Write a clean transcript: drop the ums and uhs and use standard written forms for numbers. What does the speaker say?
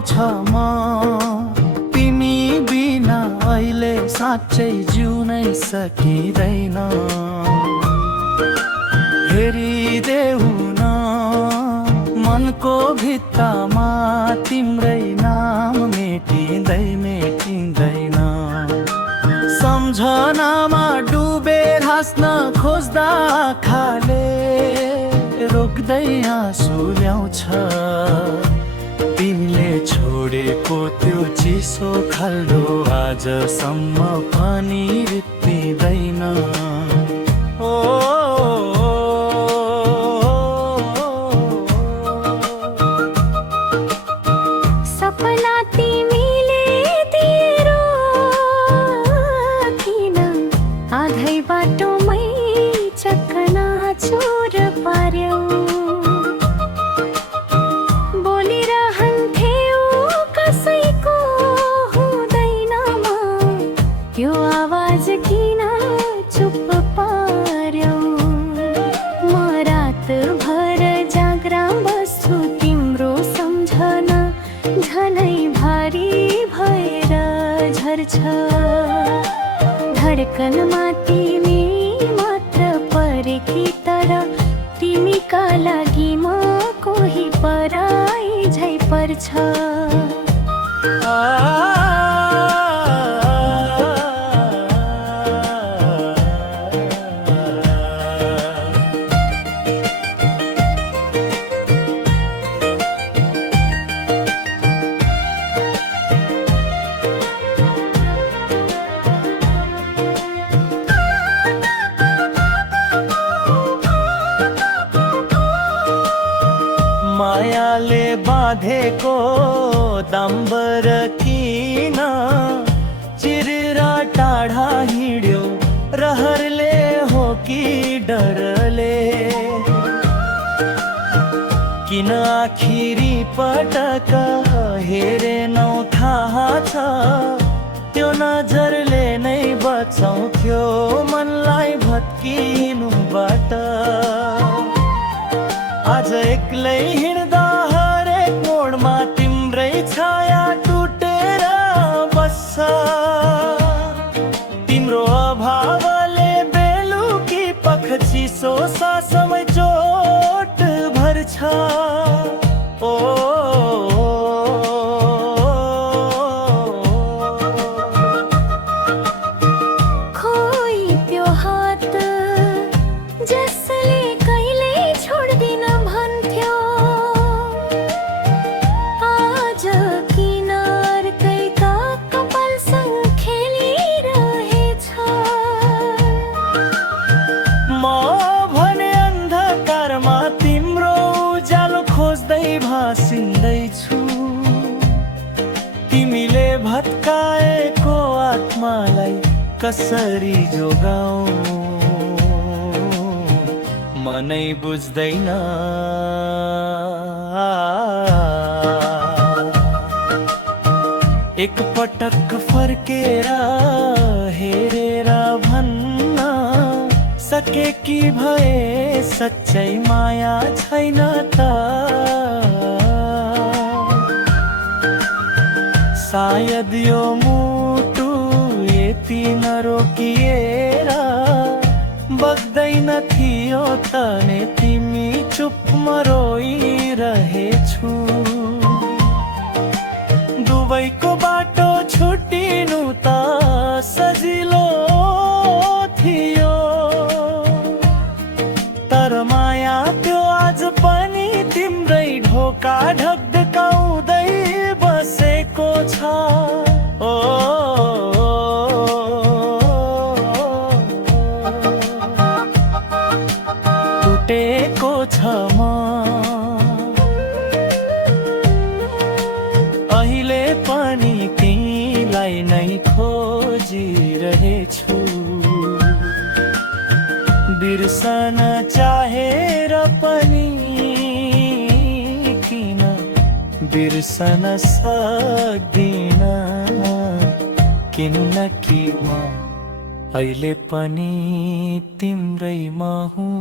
छ म तिमी बिना अहिले साँच्चै जिउनै सकिँदैन। हेरिदेऊ न मनको भित्तामा तिम्रै नाम मेटिँदै मेटिँदैन। सम्झनामा डुबेर हाँस्न खोज्दा आँखाले रोक्दै आँसु ल्याउँछ। तिमीले छोडेको त्यो चिसो खाल्डो आजसम्म पनि रित्तिँदैन। सपना तिमीले दिएर किन आधै बाटोमै चकनाचुर पार्यौ। बोलिरहन्थ्यौ कसैको हुँदैनमा यो आवाज किन चुप पार्यौ। म रातभर जाग्रा बस्छु तिम्रो सम्झना झनै भारी भएर झर्छ। धड्कनमा तिमी मात्र परेकी तर तिमीका लागि म कोही पराई झै पर्छ। मायाले बाँधेको दाम्बर किन चिरेर टाढा हिँड्यो। रहरले हो कि डरले किन आखिरी पटक हेरेनौ थाहा छ। त्यो नजरले नै बचाउँथ्यो मनलाई भत्किनुबाट। आज एक्लै हिँड्दा हरेक मोडमा तिम्रै छाया टुटेर बस्छ। तिम्रो अभावले बेलुकी पख चिसो सासमै चोट भर्छ। ओ खोइ त्यो हात जसले कहिल्यै छोड्दिन भन्थ्यो। आज किन अर्कैका कपालसँग खेलिरहेछ। म भने अन्धकारमा तिम्रो उज्यालो खोज्दै भासिँदैछु। तिमीले भत्काएको आत्मालाई कसरी जोगाऊ मनै बुझ्दैन। एक पटक फर्केर हेरेर भन्न सके कि भए सच्चै माया छैन त। सायद यो मुटु यति नरोकिएर बग्दैन थियो तने तिमी चुप रोइरहेछु। दुबईको बाटो छुटिनु त सजिलो थियो तर माया त्यो आज पनि तिम्रै ढोका ढकढकाउँदै बसेको छ। ओ टुटेको छ म अहिले पनि तिमीलाई नै खोजिरहेछु। बिर्सन चाहेर पनि किन बिर्सन सक्दिन। किनकि म अहिले पनि तिम्रैमा हुँ।